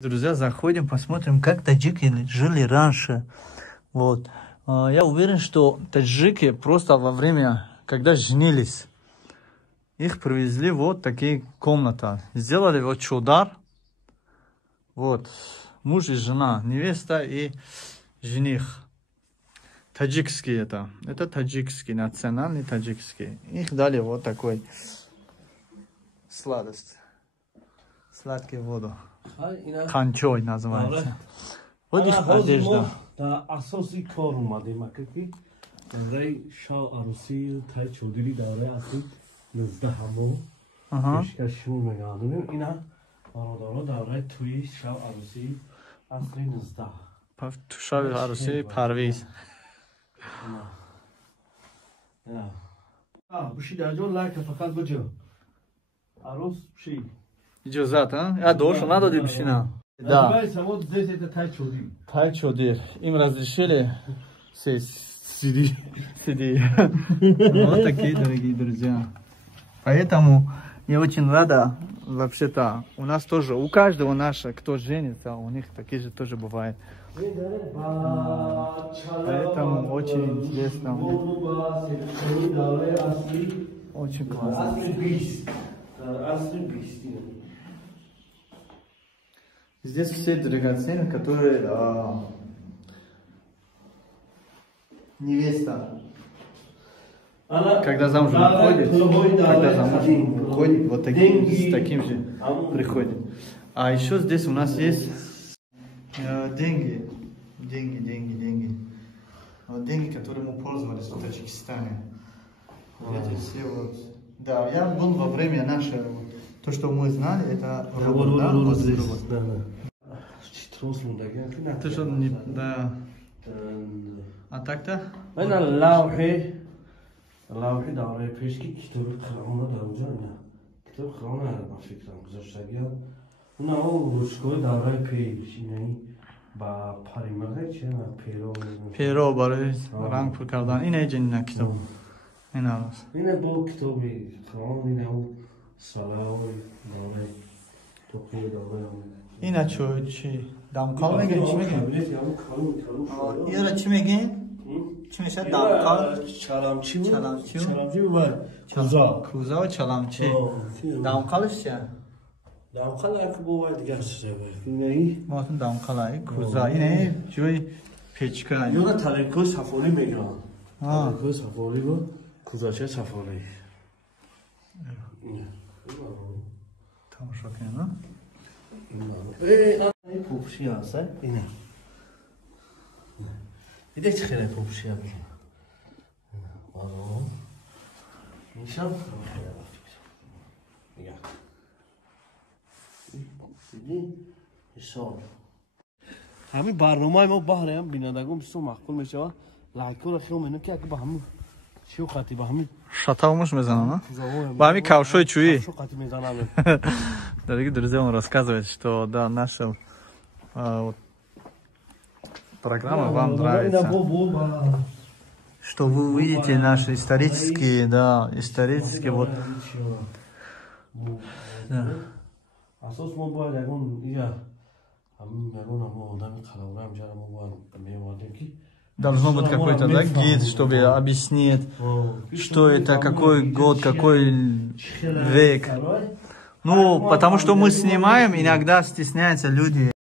Друзья, заходим, посмотрим, как таджики жили раньше. Вот. Я уверен, что таджики просто во время, когда женились, их привезли вот такие комнаты. Сделали вот чудар. Вот. Муж и жена, невеста и жених. Таджикский это. Это таджикский, национальный таджикский. Их дали вот такой сладость. Сладкую воду. Канчой называется. Вот их одежда. Да, асоси кор умадем акки. Барои шав аруси тай чодири давраи асли 19 ҳамо. Пешкашшон мегардонем. Ина бародаро давраи туи шав аруси асли 19. Tu шав аруси парвиз. Ина. Буши даҷо лайка фақат баҷо. Арус буши. Иҷозат, я дошу надоди бишина. Да. Здесь это тай чодир. Тай чодир. Им разрешили сидеть. Вот такие, дорогие друзья. Поэтому я очень рада, вообще-то, у нас тоже, у каждого нашего, кто женится, у них такие же тоже бывает. Поэтому очень интересно. Очень классно. Здесь все драгоценности, которые невеста, когда замуж выходит, вот с таким же приходит. А еще здесь у нас есть деньги. Деньги, которые мы пользовались в Таджикистане. Эти все вот. Да, я был во время нашего. То, что мы знали, это робот, да? Это что, не, да. А так-то? Это лаухи давай пешки, китабы қирона даруҷа. Китаб қирона фикрам гузаштагия. Уна ручкой давай пеш, яни ба паримага чена перо барои ранг пур кардан. Ина ҷанина китоб. Ина аст. Ина бо китоби қирон ина салаой давай тоқи давай. Ина чо чи дамқал мегин чи мегин? Ира чи мегин? Чи мешад дамқал? Чаламчи ва куза. Куза ва чаламчи. Дамқалш чи? Дамқал ак бова дигар чизае. Инаи матун дамқалай куза. Ина ҷои печка. Ёна талекои сафорӣ мегиранд. Талекои сафорӣ ва кузачаи сафорӣ. Тамошо кунем. این پوپشی هست اینه دیده چه خیلی پوپشی هم آره میشم میگه دیدی حساب همین برنامه ما بحره هم بینندگان بسیار مقبول میشه لایکو رو خیلی منو که اگه با همین چیو خطی با همین Шатаумуш мезанам, ба ҳамин кавшои чӯӣ. Шатаумуш. Дорогие друзья, он рассказывает, что да, наша программа вам нравится. Что вы увидите наши исторические, да, исторические вот. Да. Должно быть какой-то, да, гид, чтобы объяснить, что это, какой год, какой век. Ну, потому что мы снимаем, иногда стесняются люди.